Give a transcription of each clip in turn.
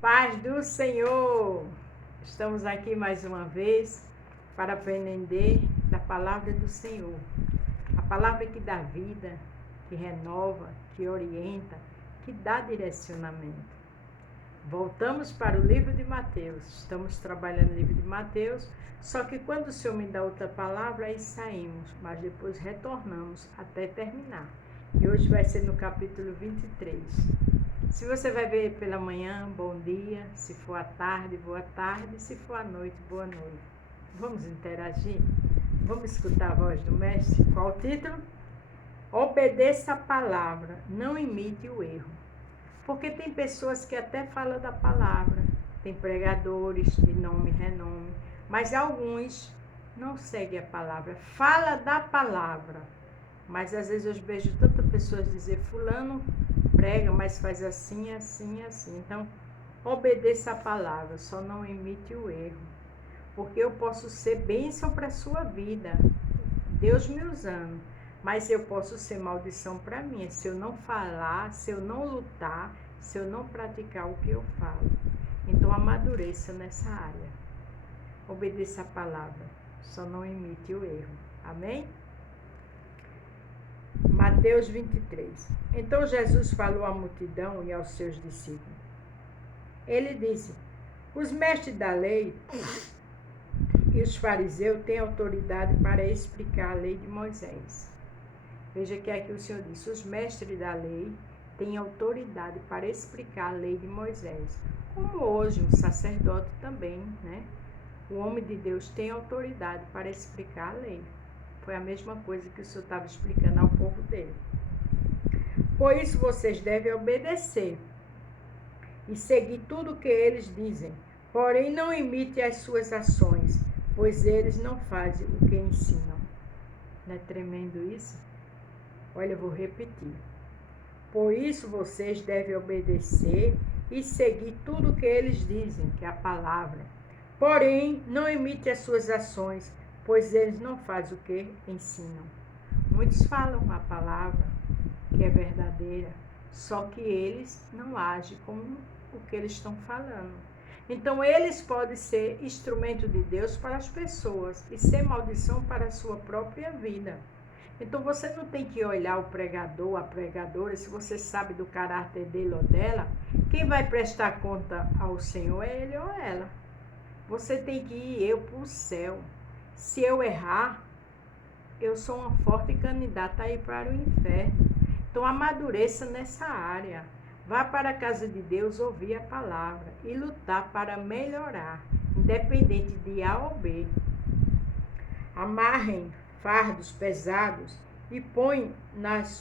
Paz do Senhor! Estamos aqui mais uma vez para aprender da palavra do Senhor. A palavra que dá vida, que renova, que orienta, que dá direcionamento. Voltamos para o livro de Mateus. Estamos trabalhando no livro de Mateus, só que quando o Senhor me dá outra palavra, aí saímos, mas depois retornamos até terminar. E hoje vai ser no capítulo 23. Se você vai ver pela manhã, bom dia. Se for à tarde, boa tarde. Se for à noite, boa noite. Vamos interagir? Vamos escutar a voz do mestre? Qual o título? Obedeça a palavra, não imite o erro. Porque tem pessoas que até falam da palavra, tem pregadores de nome e renome, mas alguns não seguem a palavra. Fala da palavra, mas às vezes eu vejo tantas pessoas dizer, fulano prega, mas faz assim, assim, assim. Então, obedeça a palavra, só não imite o erro. Porque eu posso ser bênção para a sua vida, Deus me usando, mas eu posso ser maldição para mim, se eu não falar, se eu não lutar, se eu não praticar o que eu falo. Então, amadureça nessa área. Obedeça a palavra, só não imite o erro. Amém? Mateus 23. Então Jesus falou à multidão e aos seus discípulos. Ele disse, os mestres da lei e os fariseus têm autoridade para explicar a lei de Moisés. Veja que aqui o Senhor disse, os mestres da lei têm autoridade para explicar a lei de Moisés. Como hoje um sacerdote também, né? O homem de Deus tem autoridade para explicar a lei. Foi a mesma coisa que o Senhor estava explicando ao povo dele. Por isso vocês devem obedecer e seguir tudo o que eles dizem. Porém, não imite as suas ações, pois eles não fazem o que ensinam. Não é tremendo isso? Olha, eu vou repetir. Por isso vocês devem obedecer e seguir tudo o que eles dizem, que é a palavra. Porém, não imite as suas ações, pois eles não fazem o que ensinam. Muitos falam a palavra, que é verdadeira, só que eles não agem como o que eles estão falando. Então, eles podem ser instrumento de Deus para as pessoas e ser maldição para a sua própria vida. Então, você não tem que olhar o pregador, a pregadora, se você sabe do caráter dele ou dela, quem vai prestar conta ao Senhor é ele ou ela. Você tem que ir eu para o céu. Se eu errar, eu sou uma forte candidata a ir para o inferno. Então, amadureça nessa área. Vá para a casa de Deus ouvir a palavra e lutar para melhorar, independente de A ou B. Amarrem fardos pesados e põem nas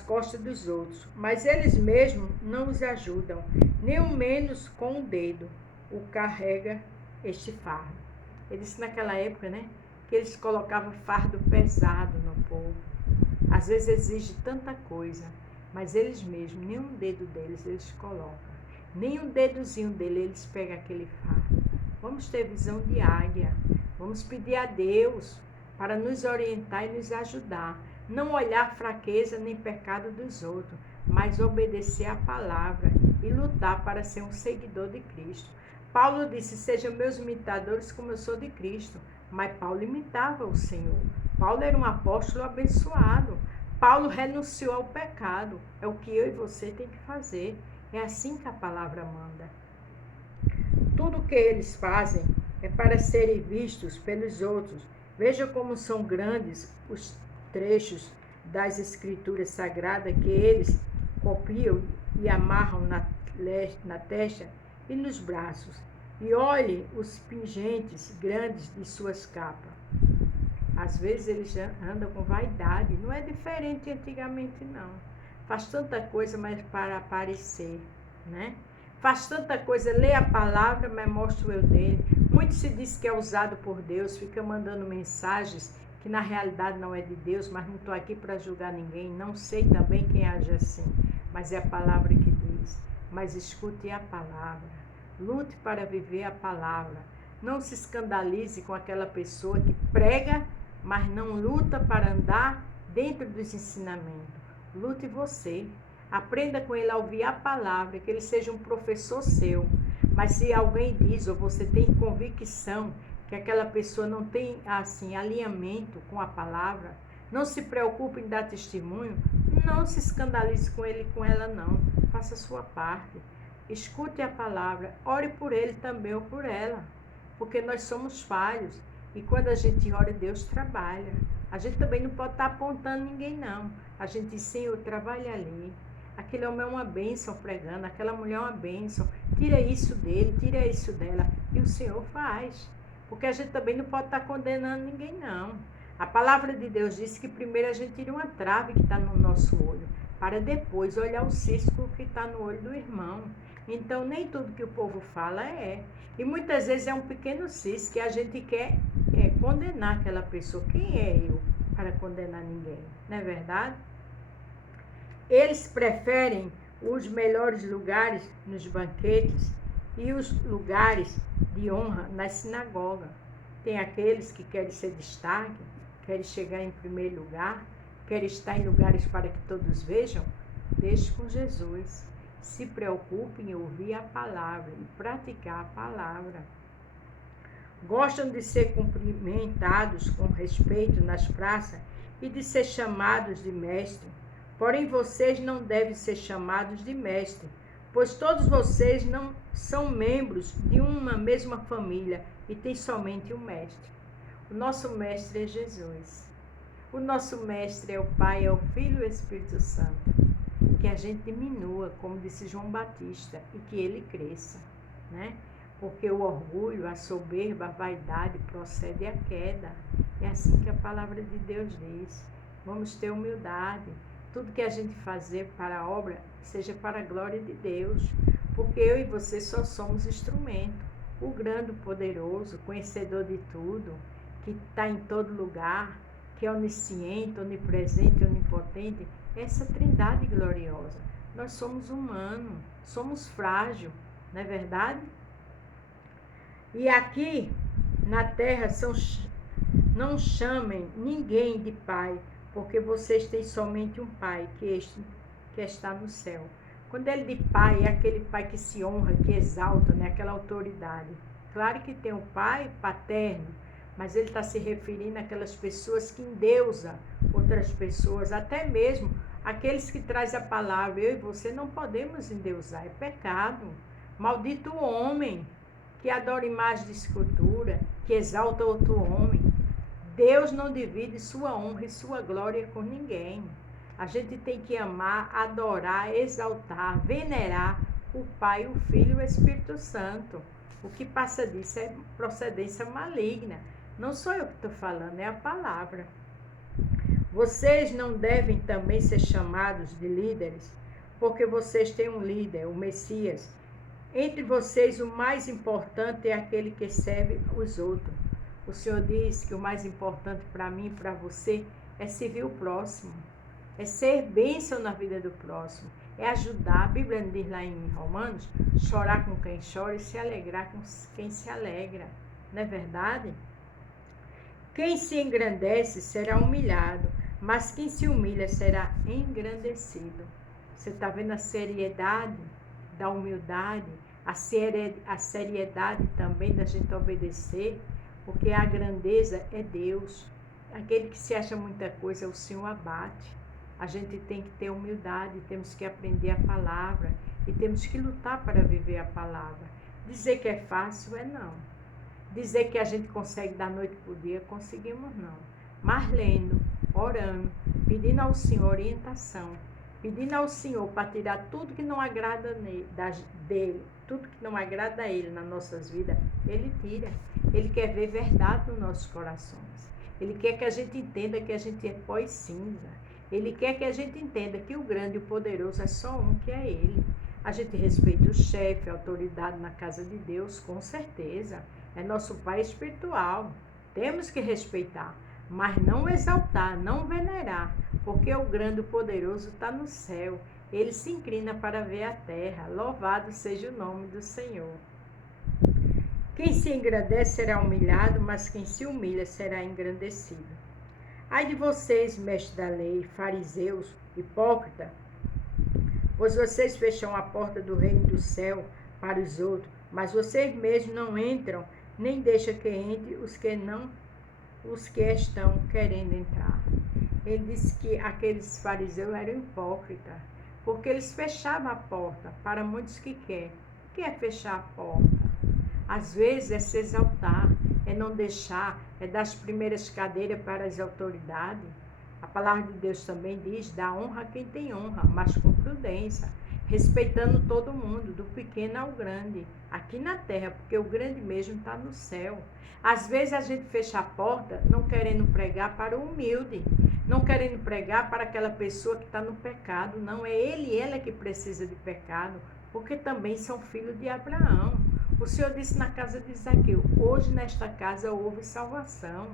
costas dos outros, mas eles mesmos não os ajudam, nem ao menos com o dedo o carrega este fardo. Ele disse naquela época, né, que eles colocavam fardo pesado no povo. Às vezes exige tanta coisa, mas eles mesmos, nem um dedo deles eles colocam. Nem um dedozinho dele eles pegam aquele fardo. Vamos ter visão de águia. Vamos pedir a Deus para nos orientar e nos ajudar. Não olhar a fraqueza nem pecado dos outros, mas obedecer a palavra e lutar para ser um seguidor de Cristo. Paulo disse, sejam meus imitadores como eu sou de Cristo. Mas Paulo imitava o Senhor. Paulo era um apóstolo abençoado. Paulo renunciou ao pecado. É o que eu e você tem que fazer. É assim que a palavra manda. Tudo o que eles fazem é para serem vistos pelos outros. Veja como são grandes os trechos das escrituras sagradas que eles copiam e amarram na testa e nos braços. E olhe os pingentes grandes de suas capas. Às vezes eles andam com vaidade. Não é diferente antigamente, não. Faz tanta coisa, mas para aparecer, né? Faz tanta coisa, lê a palavra, mas mostra o eu dele. Muito se diz que é usado por Deus, fica mandando mensagens que na realidade não é de Deus, mas não estou aqui para julgar ninguém. Não sei também quem age assim, mas é a palavra que diz. Mas escute a palavra. Lute para viver a palavra. Não se escandalize com aquela pessoa que prega, mas não luta para andar dentro dos ensinamentos. Lute você. Aprenda com ele a ouvir a palavra, que ele seja um professor seu. Mas se alguém diz, ou você tem convicção, que aquela pessoa não tem, assim, alinhamento com a palavra, não se preocupe em dar testemunho, não se escandalize com ele e com ela, não. Faça a sua parte. Escute a palavra, ore por ele também ou por ela, porque nós somos falhos. E quando a gente ora, Deus trabalha. A gente também não pode estar apontando ninguém, não. A gente diz, Senhor, trabalha ali. Aquele homem é uma bênção pregando, aquela mulher é uma bênção. Tira isso dele, tira isso dela. E o Senhor faz. Porque a gente também não pode estar condenando ninguém, não. A palavra de Deus diz que primeiro a gente tira uma trave que está no nosso olho, para depois olhar o cisco que está no olho do irmão. Então, nem tudo que o povo fala é. E muitas vezes é um pequeno cisco que a gente quer condenar aquela pessoa. Quem é eu para condenar ninguém? Não é verdade? Eles preferem os melhores lugares nos banquetes e os lugares de honra nas sinagogas. Tem aqueles que querem ser destaque, querem chegar em primeiro lugar, querem estar em lugares para que todos vejam. Deixe com Jesus. Se preocupe em ouvir a palavra e praticar a palavra. Gostam de ser cumprimentados com respeito nas praças e de ser chamados de mestre. Porém, vocês não devem ser chamados de mestre, pois todos vocês não são membros de uma mesma família e tem somente um mestre. O nosso mestre é Jesus. O nosso mestre é o Pai, é o Filho e o Espírito Santo. Que a gente diminua, como disse João Batista, e que ele cresça, né? Porque o orgulho, a soberba, a vaidade procede à queda. É assim que a palavra de Deus diz. Vamos ter humildade. Tudo que a gente fazer para a obra, seja para a glória de Deus. Porque eu e você só somos instrumento. O grande, o poderoso, conhecedor de tudo, que está em todo lugar, que é onisciente, onipresente, onipotente, essa trindade gloriosa. Nós somos humanos, somos frágeis, não é verdade? E aqui na terra não chamem ninguém de pai, porque vocês têm somente um pai, que está no céu. Quando ele de pai, é aquele pai que se honra, que exalta, né? Aquela autoridade. Claro que tem o pai paterno, mas ele está se referindo àquelas pessoas que endeusam outras pessoas, até mesmo aqueles que trazem a palavra. Eu e você não podemos endeusar, é pecado. Maldito o homem que adora imagem de escultura, que exalta outro homem. Deus não divide sua honra e sua glória com ninguém. A gente tem que amar, adorar, exaltar, venerar o Pai, o Filho e o Espírito Santo. O que passa disso é procedência maligna. Não sou eu que estou falando, é a palavra. Vocês não devem também ser chamados de líderes, porque vocês têm um líder, o Messias. Entre vocês, o mais importante é aquele que serve os outros. O Senhor diz que o mais importante para mim e para você é servir o próximo, é ser bênção na vida do próximo, é ajudar. A Bíblia diz lá em Romanos, chorar com quem chora e se alegrar com quem se alegra. Não é verdade? Quem se engrandece será humilhado, mas quem se humilha será engrandecido. Você está vendo a seriedade da humildade, a seriedade também da gente obedecer, porque a grandeza é Deus. Aquele que se acha muita coisa, o Senhor abate. A gente tem que ter humildade, temos que aprender a palavra e temos que lutar para viver a palavra. Dizer que é fácil é não. Dizer que a gente consegue da noite para o dia, conseguimos não. Mas lendo, orando, pedindo ao Senhor orientação, pedindo ao Senhor para tirar tudo que não agrada dele, tudo que não agrada a Ele nas nossas vidas, Ele tira. Ele quer ver verdade nos nossos corações. Ele quer que a gente entenda que a gente é pó e cinza. Ele quer que a gente entenda que o grande e o poderoso é só um, que é Ele. A gente respeita o chefe, a autoridade na casa de Deus, com certeza. É nosso pai espiritual. Temos que respeitar, mas não exaltar, não venerar, porque o grande e o poderoso está no céu. Ele se inclina para ver a terra. Louvado seja o nome do Senhor. Quem se engrandece será humilhado, mas quem se humilha será engrandecido. Ai de vocês, mestres da lei, fariseus, hipócritas, Pois vocês fecham a porta do reino do céu para os outros, mas vocês mesmos não entram, nem deixam que entre os que estão querendo entrar. Ele disse que aqueles fariseus eram hipócritas, porque eles fechavam a porta para muitos que querem. O que é fechar a porta? Às vezes é se exaltar, é não deixar, é dar as primeiras cadeiras para as autoridades. A palavra de Deus também diz, dá honra a quem tem honra, mas com prudência, respeitando todo mundo, do pequeno ao grande, aqui na terra, porque o grande mesmo está no céu. Às vezes a gente fecha a porta não querendo pregar para o humilde, não querendo pregar para aquela pessoa que está no pecado. Não, é ele e ela que precisa de pecado, porque também são filhos de Abraão. O Senhor disse na casa de Zaqueu, hoje nesta casa houve salvação.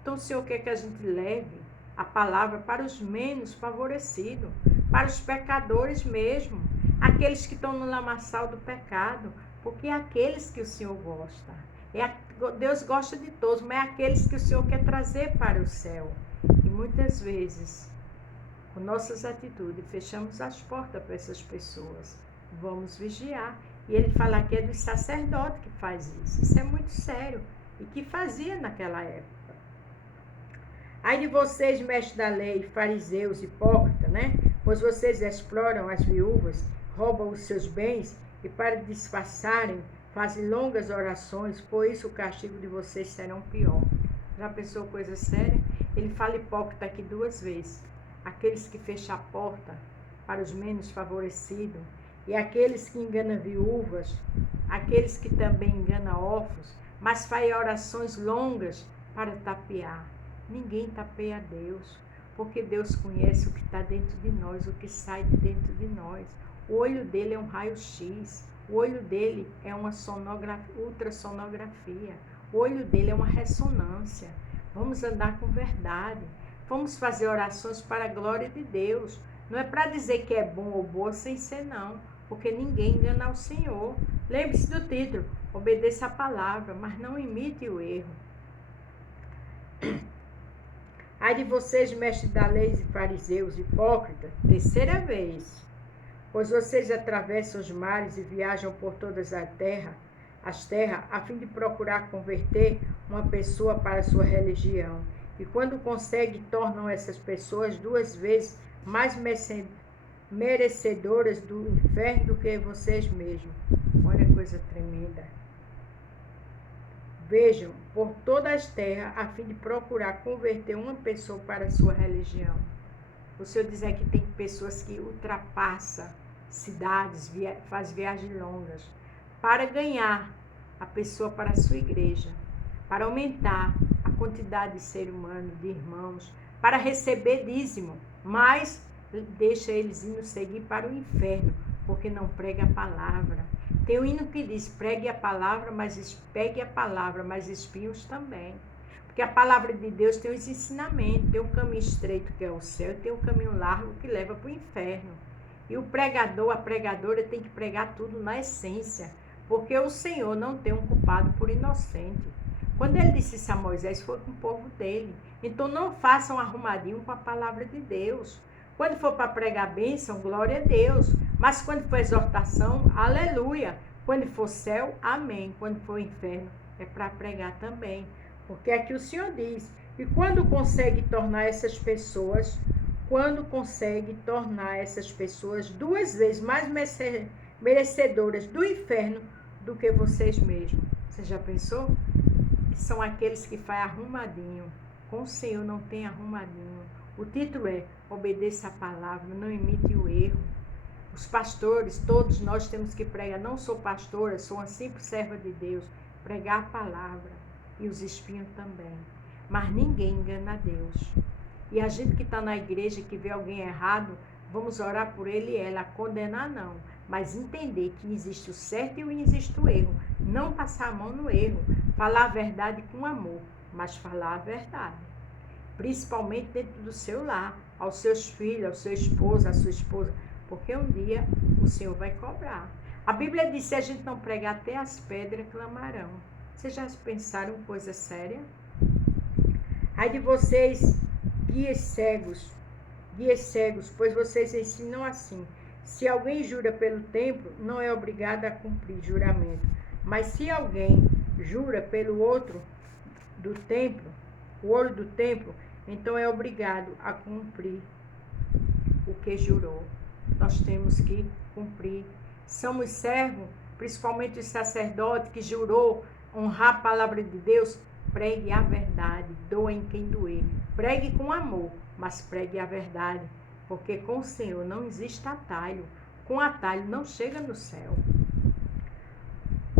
Então o Senhor quer que a gente leve a palavra para os menos favorecidos, para os pecadores mesmo, aqueles que estão no lamaçal do pecado, porque é aqueles que o Senhor gosta. Deus gosta de todos, mas é aqueles que o Senhor quer trazer para o céu. E muitas vezes, com nossas atitudes, fechamos as portas para essas pessoas. Vamos vigiar. E ele fala que é dos sacerdotes que faz isso. Isso é muito sério. E que fazia naquela época. Ai de vocês, mestres da lei, fariseus, hipócritas, né? Pois vocês exploram as viúvas, roubam os seus bens e para disfarçarem, fazem longas orações, por isso o castigo de vocês será pior. Já pensou coisa séria? Ele fala hipócrita aqui 2 vezes. Aqueles que fecham a porta para os menos favorecidos e aqueles que enganam viúvas, aqueles que também enganam órfãos, mas fazem orações longas para tapear. Ninguém tapeia Deus, porque Deus conhece o que está dentro de nós, o que sai de dentro de nós. O olho dele é um raio-x, o olho dele é uma ultrassonografia, o olho dele é uma ressonância. Vamos andar com verdade, vamos fazer orações para a glória de Deus. Não é para dizer que é bom ou boa sem ser não, porque ninguém engana o Senhor. Lembre-se do título, obedeça a palavra, mas não imite o erro. Ai de vocês, mestres da lei e fariseus, hipócritas, 3ª vez, pois vocês atravessam os mares e viajam por todas as terras, a fim de procurar converter uma pessoa para a sua religião. E quando conseguem, tornam essas pessoas 2 vezes mais merecedoras do inferno do que vocês mesmos. Olha que coisa tremenda. Vejam por todas as terras, a fim de procurar converter uma pessoa para a sua religião. O Senhor diz que tem pessoas que ultrapassam cidades, faz viagens longas, para ganhar a pessoa para a sua igreja, para aumentar a quantidade de ser humano, de irmãos, para receber dízimo, mas deixa eles indo seguir para o inferno, porque não prega a palavra. Tem um hino que diz, pegue a palavra, mas espinhos também. Porque a palavra de Deus tem os ensinamentos, tem o caminho estreito que é o céu, e tem o caminho largo que leva para o inferno. E o pregador, a pregadora tem que pregar tudo na essência, porque o Senhor não tem um culpado por inocente. Quando ele disse isso a Moisés, foi com o povo dele. Então não façam arrumadinho com a palavra de Deus. Quando for para pregar bênção, glória a Deus. Mas quando for exortação, aleluia. Quando for céu, amém. Quando for inferno, é para pregar também. Porque aqui o Senhor diz, e quando consegue tornar essas pessoas 2 vezes mais merecedoras do inferno do que vocês mesmos. Você já pensou? São aqueles que fazem arrumadinho. Com o Senhor não tem arrumadinho. O título é, obedeça a palavra, não imite o erro. Os pastores, todos nós temos que pregar. Não sou pastora, sou uma simples serva de Deus. Pregar a palavra. E os espinhos também. Mas ninguém engana a Deus. E a gente que está na igreja, que vê alguém errado, vamos orar por ele e ela. Condenar não. Mas entender que existe o certo e existe o erro. Não passar a mão no erro. Falar a verdade com amor. Mas falar a verdade. Principalmente dentro do seu lar. Aos seus filhos, ao seu esposo, à sua esposa. Porque um dia o Senhor vai cobrar. A Bíblia diz, se a gente não pregar, até as pedras clamarão. Vocês já pensaram em coisa séria? Ai de vocês, guias cegos, pois vocês ensinam assim. Se alguém jura pelo templo, não é obrigado a cumprir juramento. Mas se alguém jura pelo outro do templo, o ouro do templo, então é obrigado a cumprir o que jurou. Nós temos que cumprir. Somos servos, principalmente o sacerdote que jurou honrar a palavra de Deus. Pregue a verdade, doa em quem doer. Pregue com amor, mas pregue a verdade, porque com o Senhor não existe atalho. Com atalho não chega no céu.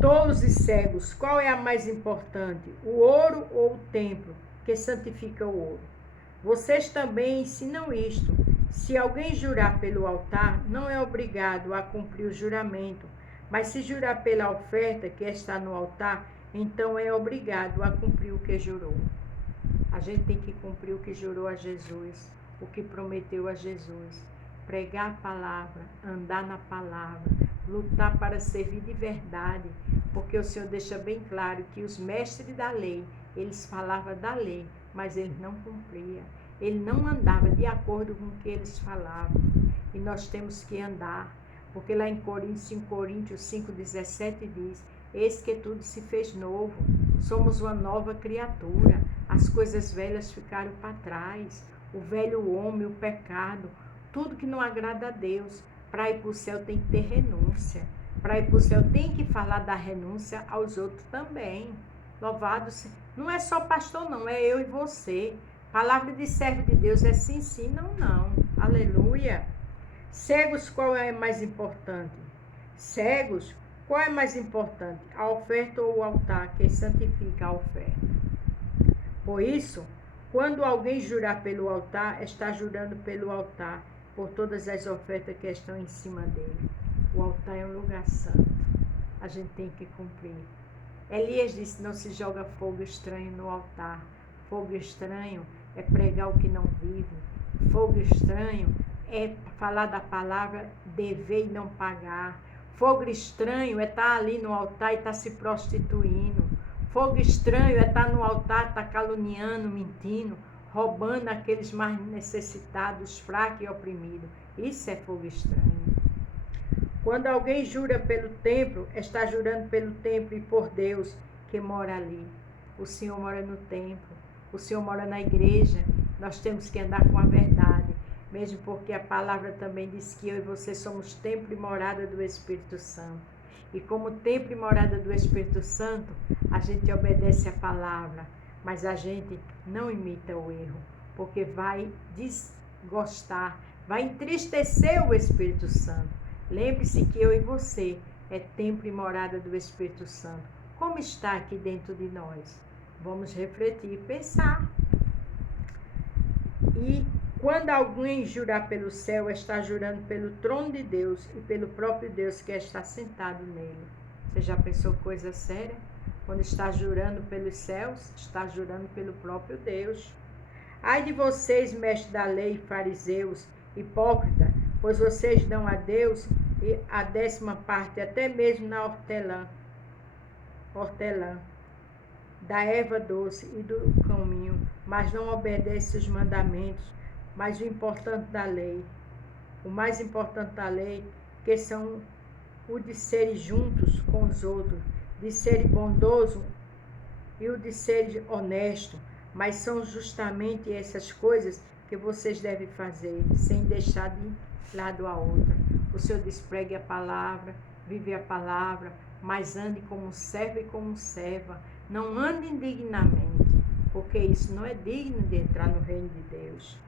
Tolos e cegos, qual é a mais importante? O ouro ou o templo que santifica o ouro? Vocês também ensinam isto. Se alguém jurar pelo altar, não é obrigado a cumprir o juramento, mas se jurar pela oferta que está no altar, então é obrigado a cumprir o que jurou. A gente tem que cumprir o que jurou a Jesus, o que prometeu a Jesus. Pregar a palavra, andar na palavra, lutar para servir de verdade, porque o Senhor deixa bem claro que os mestres da lei, eles falavam da lei, mas eles não cumpriam. Ele não andava de acordo com o que eles falavam. E nós temos que andar, porque lá em Coríntios 5,17 diz: eis que tudo se fez novo, somos uma nova criatura, as coisas velhas ficaram para trás, o velho homem, o pecado, tudo que não agrada a Deus. Para ir para o céu tem que ter renúncia, para ir para o céu tem que falar da renúncia aos outros também. Louvado seja. Não é só pastor não, é eu e você. Palavra de servo de Deus é sim, sim, não, não. Aleluia. Cegos, qual é mais importante? Cegos, qual é mais importante? A oferta ou o altar que santifica a oferta? Por isso, quando alguém jurar pelo altar, está jurando pelo altar, por todas as ofertas que estão em cima dele. O altar é um lugar santo. A gente tem que cumprir. Elias disse: não se joga fogo estranho no altar. Fogo estranho é pregar o que não vive. Fogo estranho é falar da palavra, dever e não pagar. Fogo estranho é estar ali no altar e estar se prostituindo. Fogo estranho é estar no altar, estar caluniando, mentindo, roubando aqueles mais necessitados, fracos e oprimidos. Isso é fogo estranho. Quando alguém jura pelo templo, está jurando pelo templo e por Deus que mora ali. O Senhor mora no templo, o Senhor mora na igreja. Nós temos que andar com a verdade, mesmo porque a palavra também diz que eu e você somos templo e morada do Espírito Santo. E como templo e morada do Espírito Santo, a gente obedece a palavra, mas a gente não imita o erro, porque vai desgostar, vai entristecer o Espírito Santo. Lembre-se que eu e você é templo e morada do Espírito Santo. Como está aqui dentro de nós? Vamos refletir e pensar. E quando alguém jurar pelo céu, está jurando pelo trono de Deus e pelo próprio Deus que está sentado nele. Você já pensou coisa séria? Quando está jurando pelos céus, está jurando pelo próprio Deus. Ai de vocês, mestres da lei, fariseus, hipócritas, pois vocês dão a Deus a 10ª parte, até mesmo na hortelã, da erva doce e do caminho, mas não obedecem os mandamentos. Mas o importante da lei, o mais importante da lei, que são o de serem juntos com os outros, de serem bondoso e o de serem honesto, mas são justamente essas coisas que vocês devem fazer, sem deixar de lado a outra. O Senhor diz: pregue a palavra, vive a palavra, mas ande como servo e como serva. Não ande indignamente, porque isso não é digno de entrar no reino de Deus.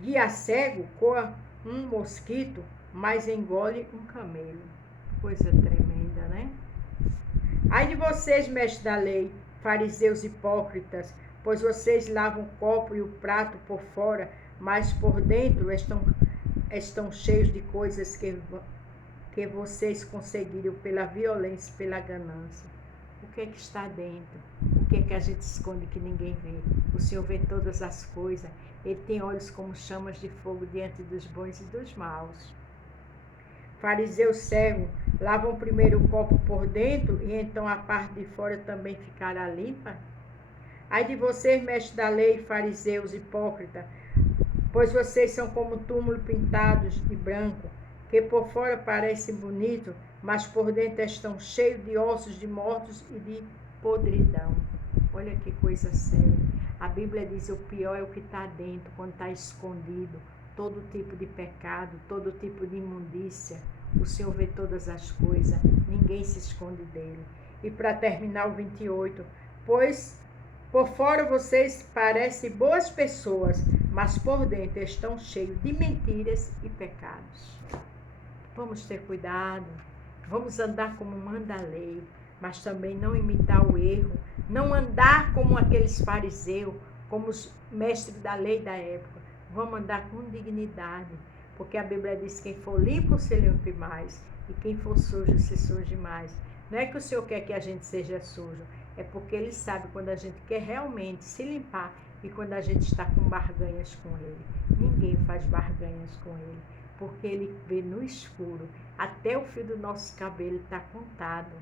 Guia cego coa um mosquito, mas engole um camelo. Coisa tremenda, né? Ai de vocês, mestres da lei, fariseus hipócritas, pois vocês lavam o copo e o prato por fora, mas por dentro estão cheios de coisas que vocês conseguiram pela violência, pela ganância. O que é que está dentro? O que é que a gente esconde que ninguém vê? O Senhor vê todas as coisas. Ele tem olhos como chamas de fogo diante dos bons e dos maus. Fariseu cego, lavam primeiro o copo por dentro e então a parte de fora também ficará limpa? Ai de vocês, mestres da lei, fariseus hipócritas, pois vocês são como túmulos pintados de branco, que por fora parecem bonitos, mas por dentro estão cheios de ossos de mortos e de podridão. Olha que coisa séria. A Bíblia diz: o pior é o que está dentro, quando está escondido. Todo tipo de pecado, todo tipo de imundícia. O Senhor vê todas as coisas, ninguém se esconde dele. E para terminar o 28, pois por fora vocês parecem boas pessoas, mas por dentro estão cheios de mentiras e pecados. Vamos ter cuidado, vamos andar como manda a lei, mas também não imitar o erro, não andar como aqueles fariseus, como os mestres da lei da época. Vamos andar com dignidade, porque a Bíblia diz: quem for limpo se limpe mais, e quem for sujo se suje mais. Não é que o Senhor quer que a gente seja sujo, é porque Ele sabe quando a gente quer realmente se limpar e quando a gente está com barganhas com Ele. Ninguém faz barganhas com Ele, porque Ele vê no escuro. Até o fio do nosso cabelo está contado.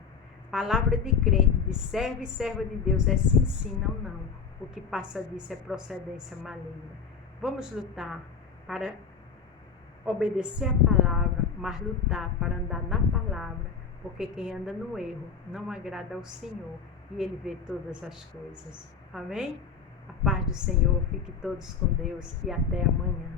Palavra de crente, de servo e serva de Deus é sim, sim, não, não. O que passa disso é procedência maligna. Vamos lutar para obedecer a palavra, mas lutar para andar na palavra, porque quem anda no erro não agrada ao Senhor e Ele vê todas as coisas. Amém? A paz do Senhor, fique todos com Deus e até amanhã.